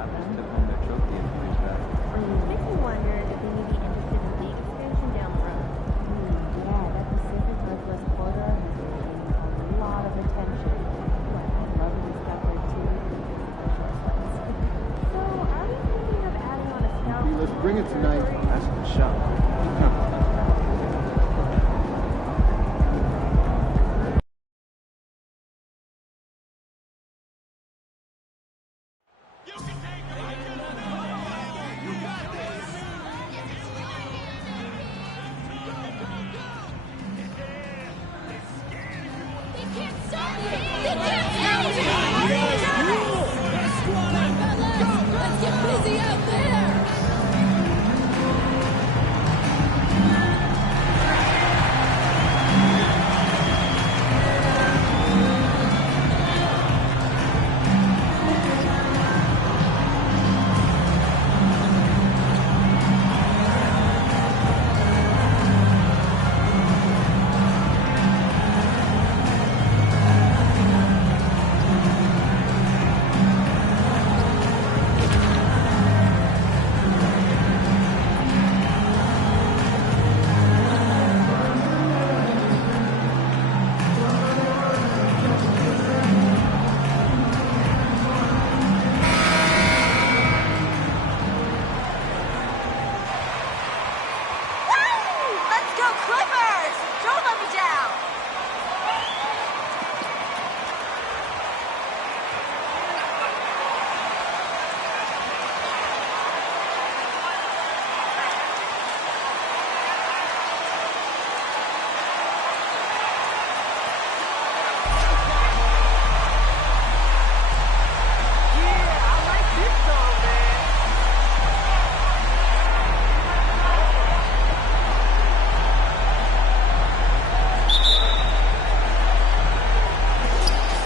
Raptors could win their trophy if he was back. Makes me wonder if they may be interested in league expansion down the road. Yeah, that Pacific Northwest quota has been getting a lot of attention. But I'd love to discuss it too. So, are we thinking of adding on a scout? Hey, let's bring it tonight. That's the shot.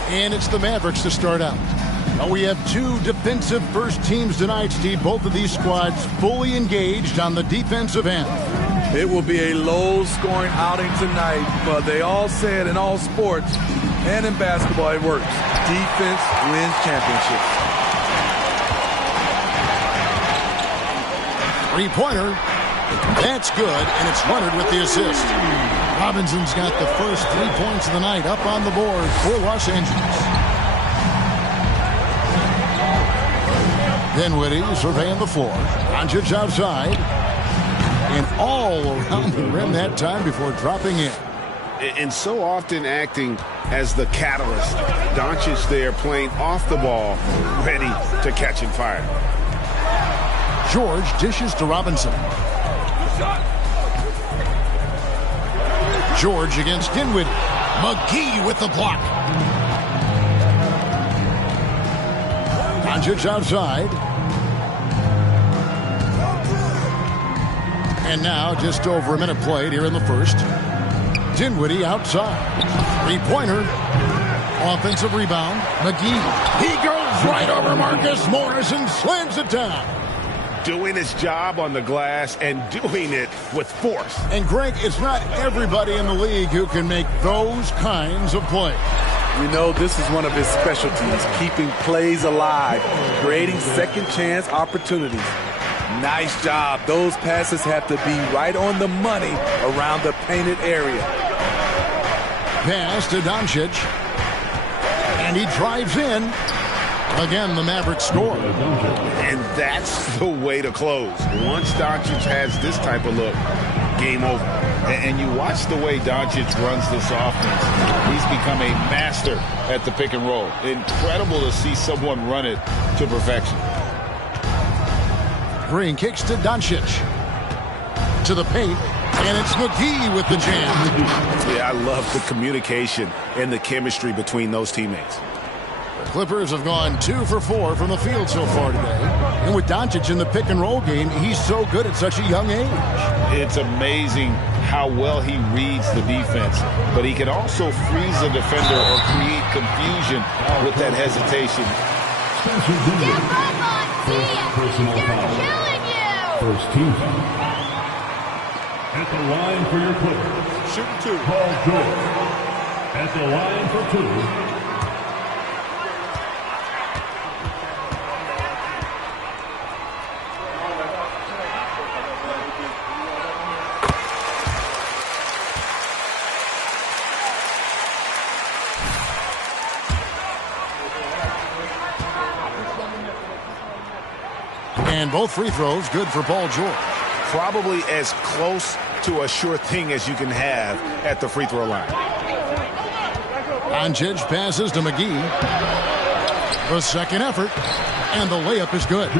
And it's the Mavericks to start out. Well, we have two defensive first teams tonight, Steve. Both of these squads fully engaged on the defensive end. It will be a low-scoring outing tonight, but they all said in all sports and in basketball it works. Defense wins championships. Three-pointer. That's good, and it's Leonard with the assist. Robinson's got the first 3 points of the night up on the board for Los Angeles. Dinwiddie surveying the floor. Doncic outside. And all around the rim that time before dropping in. And so often acting as the catalyst. Doncic there playing off the ball, ready to catch and fire. George dishes to Robinson. George against Dinwiddie. McGee with the block. Doncic outside. And now just over a minute played here in the first. Dinwiddie outside. Three-pointer. Offensive rebound. McGee. He goes right over Marcus Morris and slams it down. Doing his job on the glass and doing it with force. And Greg, it's not everybody in the league who can make those kinds of plays. We know this is one of his specialties, keeping plays alive, creating second chance opportunities. Nice job. Those passes have to be right on the money around the painted area. Pass to Doncic. And he drives in. Again, the Mavericks score. And that's the way to close. Once Doncic has this type of look, game over. And you watch the way Doncic runs this offense. He's become a master at the pick and roll. Incredible to see someone run it to perfection. Green kicks to Doncic. To the paint. And it's McGee with the jam. Yeah, I love the communication and the chemistry between those teammates. The Clippers have gone 2 for 4 from the field so far today. And with Doncic in the pick and roll game, he's so good at such a young age. It's amazing how well he reads the defense, but he can also freeze a defender or create confusion with that hesitation. Personal foul. First team foul. At the line for your Clippers. Shooting two. Paul George. At the line for two. And both free throws good for Paul George. Probably as close to a sure thing as you can have at the free throw line. Doncic passes to McGee. The second effort, and the layup is good.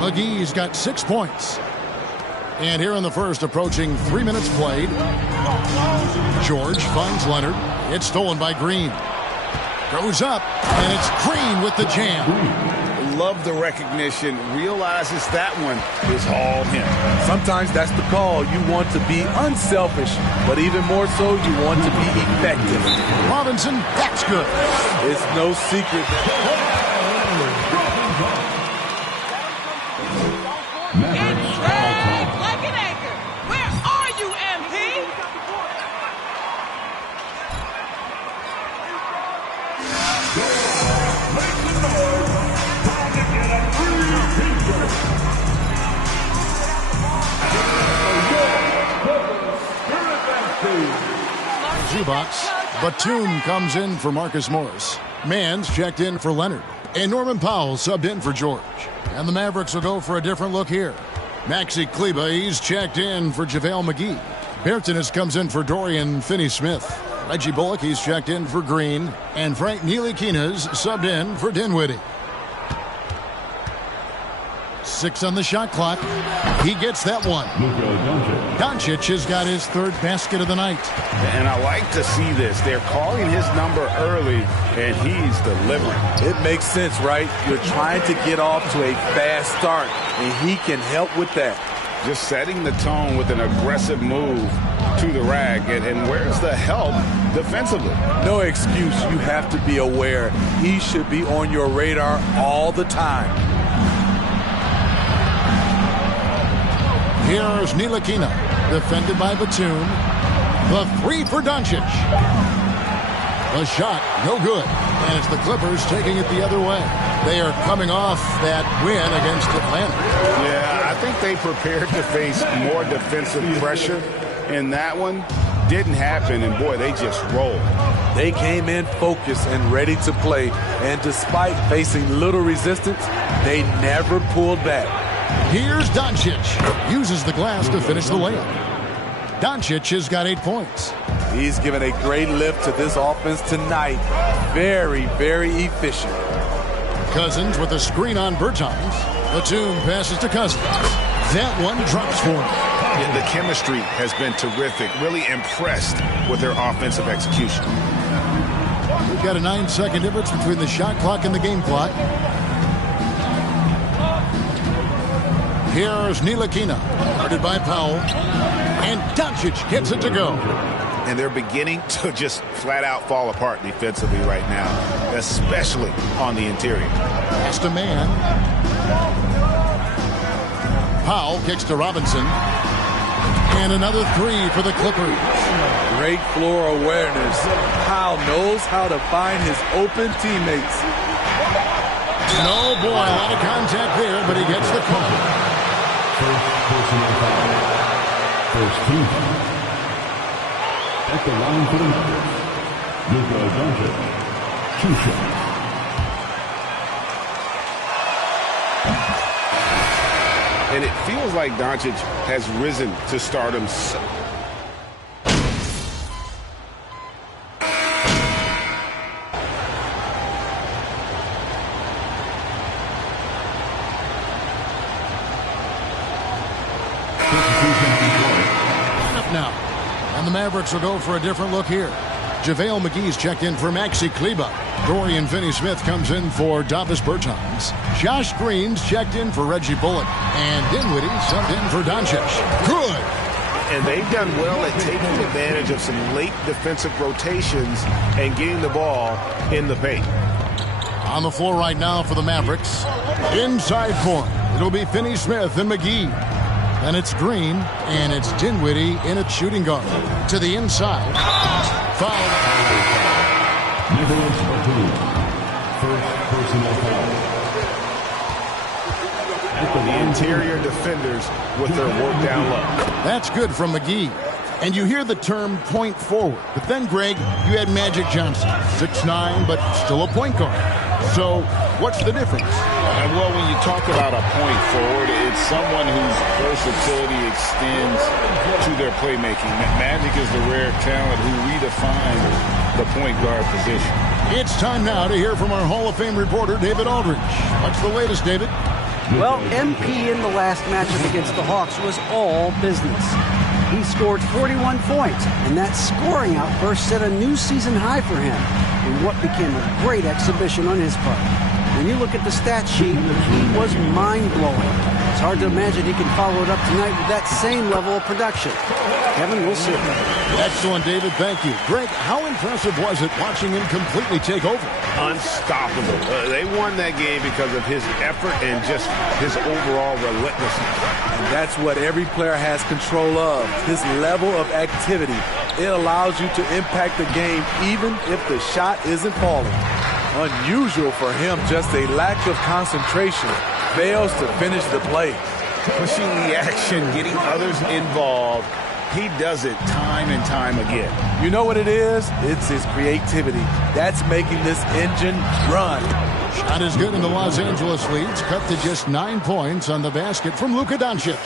McGee's got 6 points. And here in the first, approaching 3 minutes played, George finds Leonard. It's stolen by Green. Goes up, and it's Green with the jam. Love the recognition. Realizes that one is all him. Sometimes that's the call. You want to be unselfish, but even more so, you want to be effective. Robinson, that's good. It's no secret. Like an anchor. Where are you, MP? Zubac. Batum comes in for Marcus Morris. Mans checked in for Leonard. And Norman Powell subbed in for George. And the Mavericks will go for a different look here. Maxi Kleber, he's checked in for JaVale McGee. Bertanis comes in for Dorian Finney-Smith. Reggie Bullock, he's checked in for Green. And Frank Ntilikina's subbed in for Dinwiddie. 6 on the shot clock. He gets that one. Doncic has got his third basket of the night. And I like to see this. They're calling his number early, and he's delivering. It makes sense, right? You're trying to get off to a fast start, and he can help with that. Just setting the tone with an aggressive move to the rack. And where's the help defensively? No excuse. You have to be aware. He should be on your radar all the time. Here's Ntilikina, defended by Batum. The three for Doncic. The shot, no good. And it's the Clippers taking it the other way. They are coming off that win against Atlanta. Yeah, I think they prepared to face more defensive pressure. And that one didn't happen, and boy, they just rolled. They came in focused and ready to play. And despite facing little resistance, they never pulled back. Here's Doncic. Uses the glass to finish the layup. Doncic has got 8 points. He's given a great lift to this offense tonight. Very, very efficient. Cousins with a screen on Bertans. Batum passes to Cousins. That one drops for him. The chemistry has been terrific. Really impressed with their offensive execution. We've got a 9-second difference between the shot clock and the game clock. Here's Ntilikina, guarded by Powell. And Doncic gets it to go. And they're beginning to just flat out fall apart defensively right now, especially on the interior. Pass to man. Powell kicks to Robinson. And another three for the Clippers. Great floor awareness. Powell knows how to find his open teammates. No, boy, a lot of contact there, but he gets the call. First personal foul. First team foul. At the line for the Mavericks, Luka Doncic. 2 shots. And it feels like Doncic has risen to stardom. Now, and the Mavericks will go for a different look here. JaVale McGee's checked in for Maxi Kleber. Dorian Finney-Smith comes in for Davis Bertans. Josh Green's checked in for Reggie Bullock. And Dinwiddie subbed in for Doncic. Good. And they've done well at taking advantage of some late defensive rotations and getting the ball in the paint. On the floor right now for the Mavericks. Inside court, it'll be Finney-Smith and McGee. And it's Green, and it's Dinwiddie in at shooting guard. To the inside. Foul. Nicholas Batum. First personal foul. The interior defenders with their work down low. That's good from McGee. And you hear the term point forward. But then, Greg, you had Magic Johnson. 6'9", but still a point guard. So what's the difference? Well, when you talk about a point forward, it's someone whose versatility extends to their playmaking. Magic is the rare talent who redefined the point guard position. It's time now to hear from our Hall of Fame reporter, David Aldridge. What's the latest, David? Well, MP in the last matchup against the Hawks was all business. He scored 41 points, and that scoring outburst set a new season high for him in what became a great exhibition on his part. When you look at the stat sheet, he was mind-blowing. It's hard to imagine he can follow it up tonight with that same level of production. Kevin, we'll see. Excellent, David. Thank you. Greg, how impressive was it watching him completely take over? Unstoppable. They won that game because of his effort and just his overall relentlessness. And that's what every player has control of, his level of activity. It allows you to impact the game even if the shot isn't falling. Unusual for him, just a lack of concentration. Fails to finish the play. Pushing the action, getting others involved. He does it time and time again. You know what it is? It's his creativity. That's making this engine run. Shot is good, and the Los Angeles leads cut to just 9 points on the basket from Luka Doncic.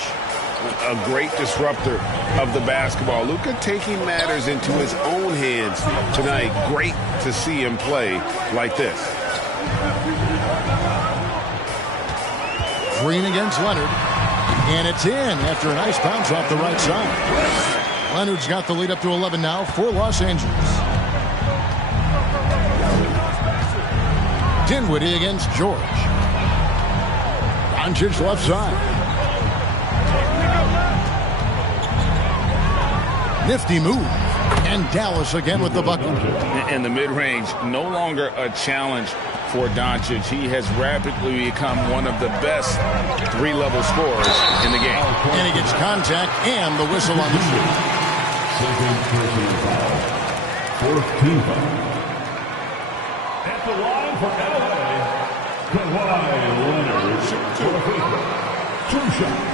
A great disruptor of the basketball. Luka taking matters into his own hands tonight. Great to see him play like this. Green against Leonard. And it's in after a nice bounce off the right side. Leonard's got the lead up to 11 now for Los Angeles. Dinwiddie against George. Doncic left side. Nifty move. And Dallas again with the bucket. And the mid-range, no longer a challenge for Doncic. He has rapidly become one of the best three-level scorers in the game. And he gets contact and the whistle on the shoot. Second personal foul. Fourth team foul. At the line for LA, Kawhi Leonard. 2 shots.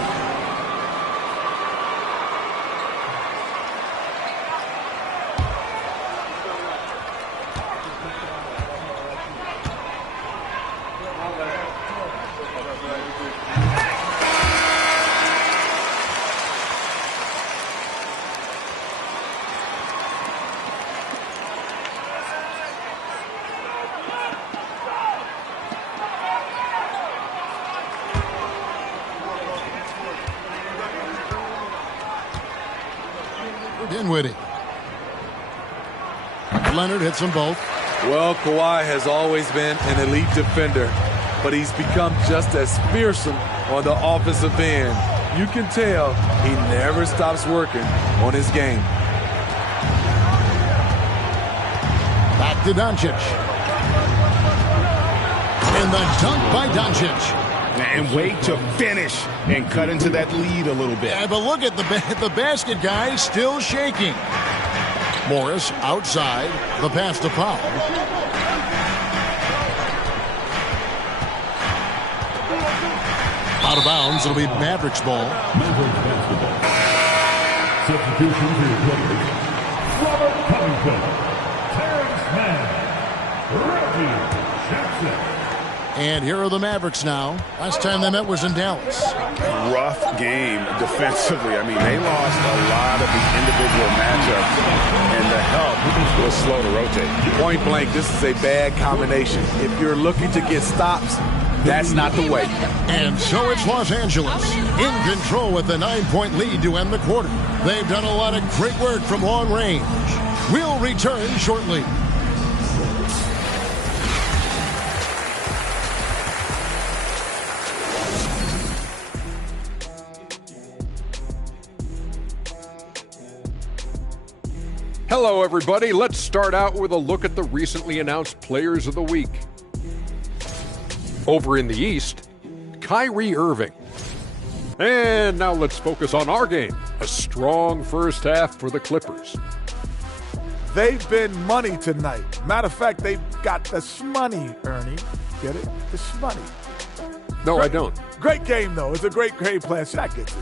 Dinwiddie. Leonard hits them both. Well, Kawhi has always been an elite defender, but he's become just as fearsome on the offensive end. You can tell he never stops working on his game. Back to Doncic. And the dunk by Doncic. And wait to finish and cut into that lead a little bit. Yeah, but look at the basket guy still shaking. Morris outside. The pass to Powell. Out of bounds. It'll be Mavericks ball. Mavericks basketball. Substitution for your players. Robert Covington. Terrence Mann. Reggie Jackson. And here are the Mavericks now. Last time they met was in Dallas. Rough game defensively. I mean, they lost a lot of the individual matchups, and the help was slow to rotate. Point blank, this is a bad combination. If you're looking to get stops, that's not the way. And so it's Los Angeles in control with a 9-point lead to end the quarter. They've done a lot of great work from long range. We'll return shortly. Hello, everybody. Let's start out with a look at the recently announced Players of the Week. Over in the East, Kyrie Irving. And now let's focus on our game. A strong first half for the Clippers. They've been money tonight. Matter of fact, they've got the shmoney, Ernie. Get it? The shmoney. No, I don't. Great game, though. It's a great play. Shaq gets it.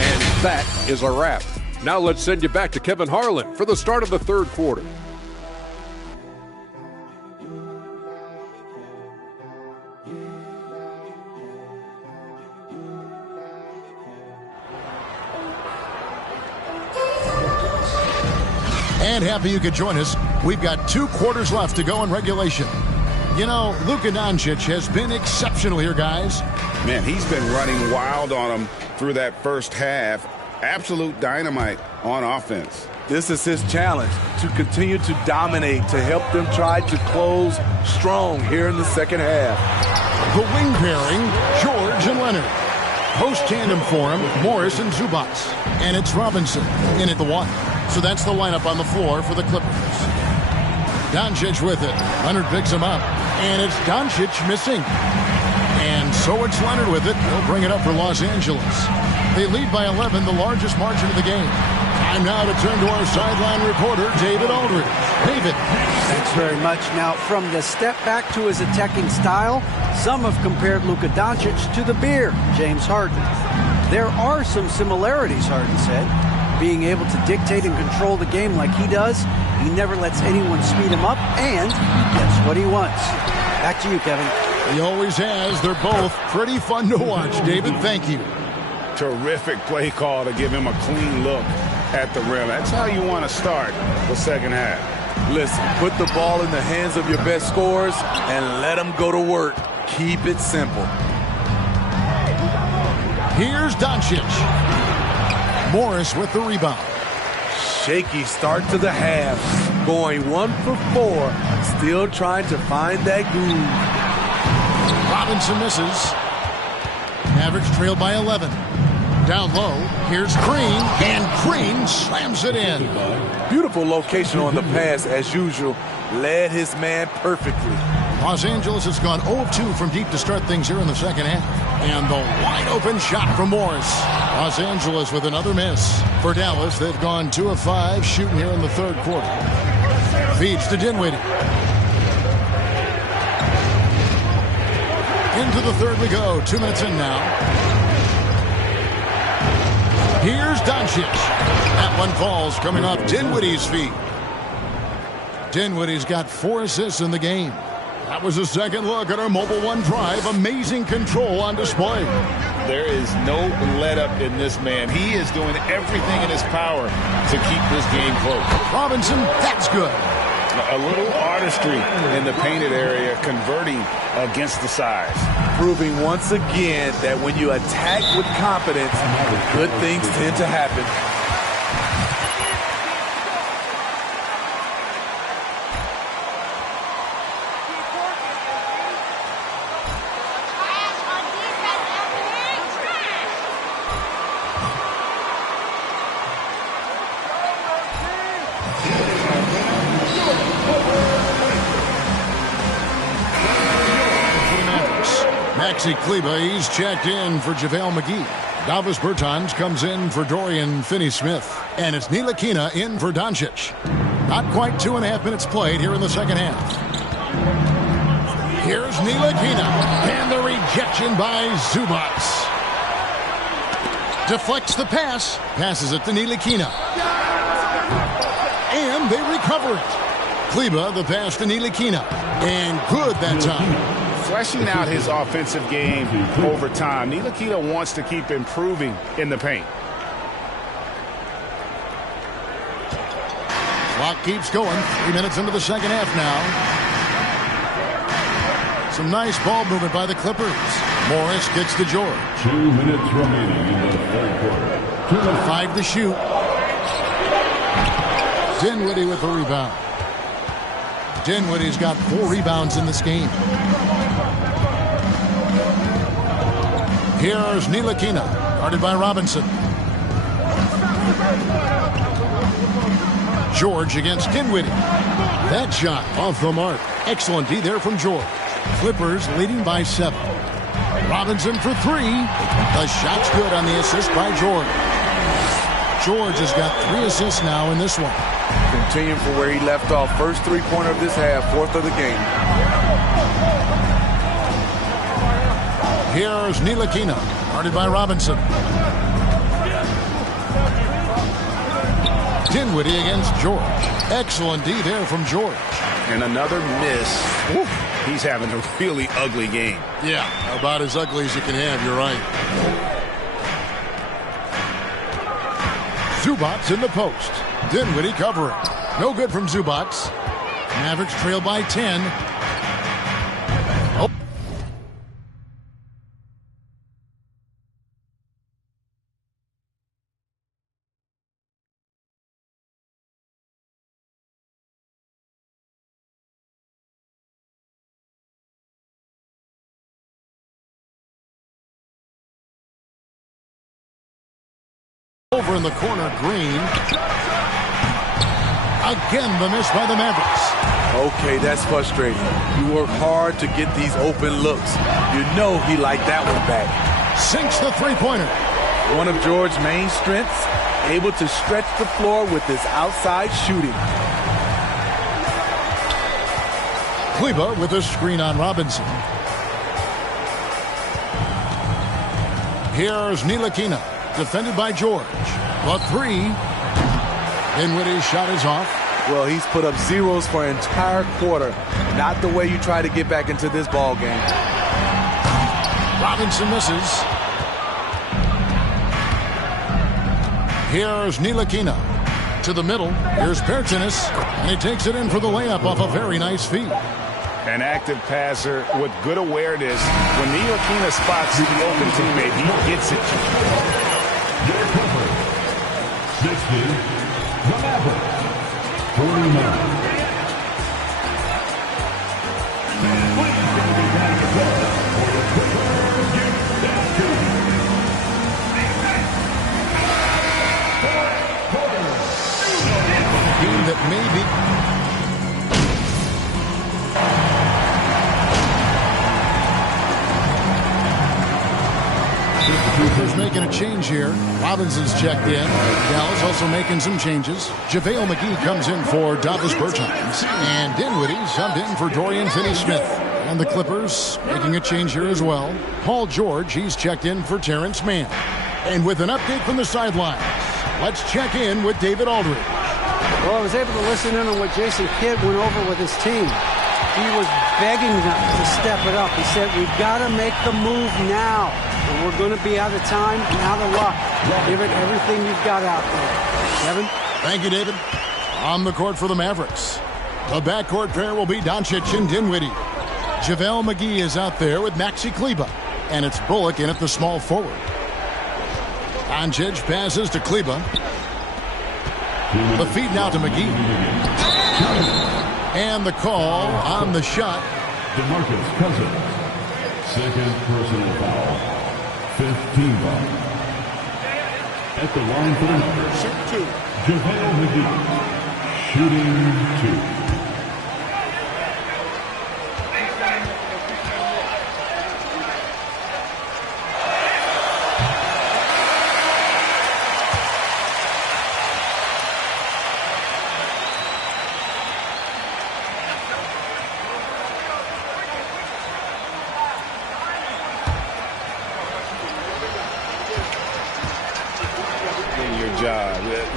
And that is a wrap. Now let's send you back to Kevin Harlan for the start of the third quarter. happy you could join us. We've got 2 quarters left to go in regulation. You know, Luka Doncic has been exceptional here, guys. Man, he's been running wild on them through that first half. Absolute dynamite on offense. This is his challenge, to continue to dominate, to help them try to close strong here in the second half. The wing pairing, George and Leonard. Post tandem for him, Morris and Zubac. And it's Robinson in at the 1. So that's the lineup on the floor for the Clippers. Doncic with it. Leonard picks him up. And it's Doncic missing. And so it's Leonard with it. He'll bring it up for Los Angeles. They lead by 11, the largest margin of the game. Time now to turn to our sideline reporter, David Aldridge. David. Thanks very much. Now, from the step back to his attacking style, some have compared Luka Doncic to the Bear, James Harden. There are some similarities, Harden said. Being able to dictate and control the game like he does, he never lets anyone speed him up, and he gets what he wants. Back to you, Kevin. He always has. They're both pretty fun to watch. David, thank you. Terrific play call to give him a clean look at the rim. That's how you want to start the second half. Listen, put the ball in the hands of your best scorers and let them go to work. Keep it simple. Here's Doncic. Morris with the rebound. Shaky start to the half. Going 1 for 4. Still trying to find that groove. Robinson misses. Mavericks trail by 11. Down low, here's Green, and Green slams it in. Beautiful location on the pass, as usual. Led his man perfectly. Los Angeles has gone 0 of 2 from deep to start things here in the second half. And the wide-open shot from Morris. Los Angeles with another miss. For Dallas, they've gone 2 of 5 shooting here in the third quarter. Feeds to Dinwiddie. Into the third we go. 2 minutes in now. Here's Doncic. That one falls coming off Dinwiddie's feet. Dinwiddie's got 4 assists in the game. That was a second look at our Mobile One drive. Amazing control on display. There is no let-up in this man. He is doing everything in his power to keep this game close. Robinson, that's good. A little artistry in the painted area, converting against the size. Proving once again that when you attack with confidence, good things tend to happen. Maxi Kleber, he's checked in for JaVale McGee. Davis Bertans comes in for Dorian Finney-Smith. And it's Ntilikina in for Doncic. Not quite 2.5 minutes played here in the second half. Here's Ntilikina. And the rejection by Zubac. Deflects the pass. Passes it to Ntilikina. And they recover it. Kleber, the pass to Ntilikina. And good that time. Fleshing out his offensive game over time. Ntilikina wants to keep improving in the paint. Clock keeps going. 3 minutes into the second half now. Some nice ball movement by the Clippers. Morris gets to George. 2 minutes remaining in the third quarter. 5 to shoot. Dinwiddie with the rebound. Dinwiddie's got 4 rebounds in this game. Here's Ntilikina, guarded by Robinson. George against Dinwiddie. That shot off the mark. Excellent D there from George. Clippers leading by 7. Robinson for 3. The shot's good on the assist by George. George has got 3 assists now in this one. Continuing from where he left off. First three-pointer of this half, 4th of the game. Here's Ntilikina, guarded by Robinson. Dinwiddie against George. Excellent D there from George. And another miss. Woo. He's having a really ugly game. Yeah, about as ugly as you can have, you're right. Zubac's in the post. Dinwiddie covering. No good from Zubac. Mavericks trail by 10. Oh. Over in the corner, Green. Again, the miss by the Mavericks. Okay, that's frustrating. You work hard to get these open looks. You know he liked that one back. Sinks the three-pointer. One of George's main strengths, able to stretch the floor with his outside shooting. Kleber with a screen on Robinson. Here's Ntilikina, defended by George. The three. Dinwiddie's shot is off. Well, he's put up zeros for an entire quarter. Not the way you try to get back into this ball game. Robinson misses. Here's Ntilikina to the middle. Here's Pertinis, and he takes it in for the layup off a very nice feed. An active passer with good awareness. When Ntilikina spots the open teammate, he gets it. 60, the Mavericks. 49. Game that may be. Cooper's making a change here. Robinson's checked in. Dallas also making some changes. JaVale McGee comes in for Davis Bertans. And Dinwiddie subbed in for Dorian Finney-Smith. And the Clippers making a change here as well. Paul George, he's checked in for Terrence Mann. And with an update from the sidelines, let's check in with David Aldridge. Well, I was able to listen in on what Jason Kidd went over with his team. He was begging them to step it up. He said, we've got to make the move now. And we're going to be out of time and out of luck. Give it everything you've got out there. Kevin? Thank you, David. On the court for the Mavericks. The backcourt pair will be Doncic and Dinwiddie. JaVale McGee is out there with Maxi Kleber. And it's Bullock in at the small forward. Doncic passes to Kleber. The feed now to McGee. And the call on the shot. DeMarcus Cousins. Second personal foul. 15 ball. At the line for the Mavericks. JaVale McGee. Shooting 2.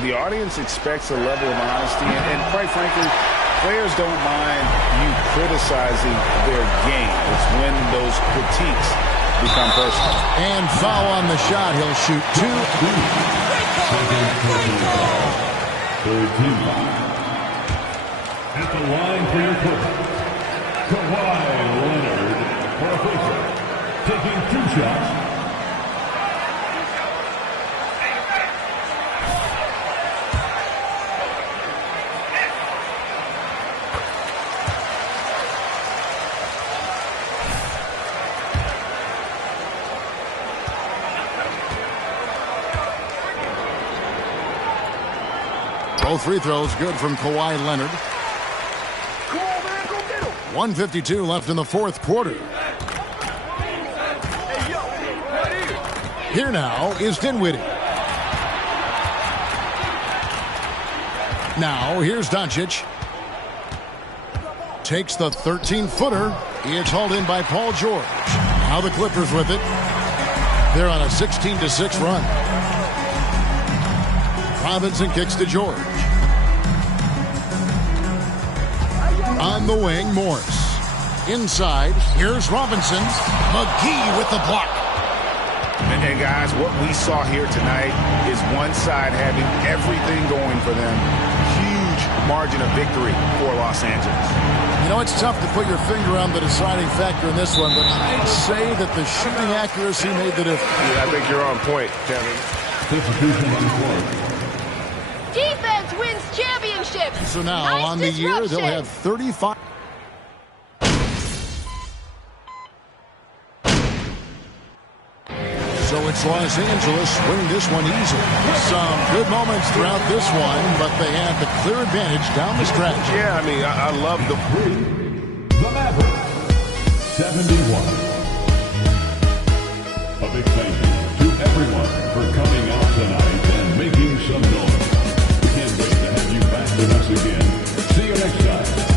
The audience expects a level of honesty, and quite frankly, players don't mind you criticizing their game. It's when those critiques become personal. And foul on the shot. He'll shoot 2. Third team foul. At the line for your Clippers, Kawhi Leonard for a facer, taking 2 shots. Both free throws good from Kawhi Leonard. 1:52 left in the fourth quarter. Here now is Dinwiddie. Now here's Doncic. Takes the 13-footer. It's hauled in by Paul George. Now the Clippers with it. They're on a 16-6 run. Robinson kicks to George. On the wing, Morris. Inside, here's Robinson. McGee with the block. And guys, what we saw here tonight is one side having everything going for them. Huge margin of victory for Los Angeles. You know, it's tough to put your finger on the deciding factor in this one, but I'd say that the shooting accuracy made the difference. Yeah, I think you're on point, Kevin. Defense wins championships. So now, nice on the year, they'll have 35. So it's Los Angeles winning this one easily. Some good moments throughout this one, but they had the clear advantage down the stretch. Yeah, I mean, I love the Mavericks, 71. A big thank you to everyone for coming out tonight and making some noise. We can't wait to have you back with us again. See you next time.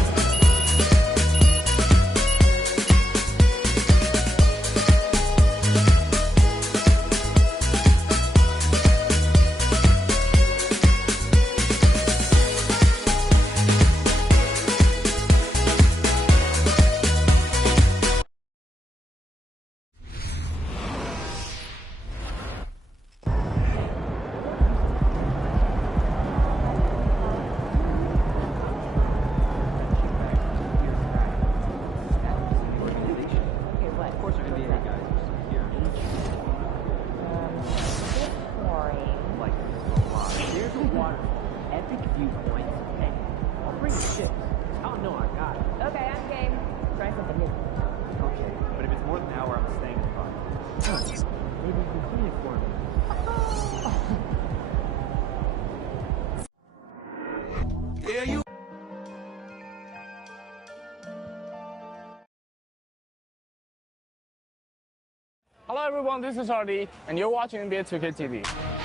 Hello everyone, this is Hardy, and you're watching NBA 2K TV.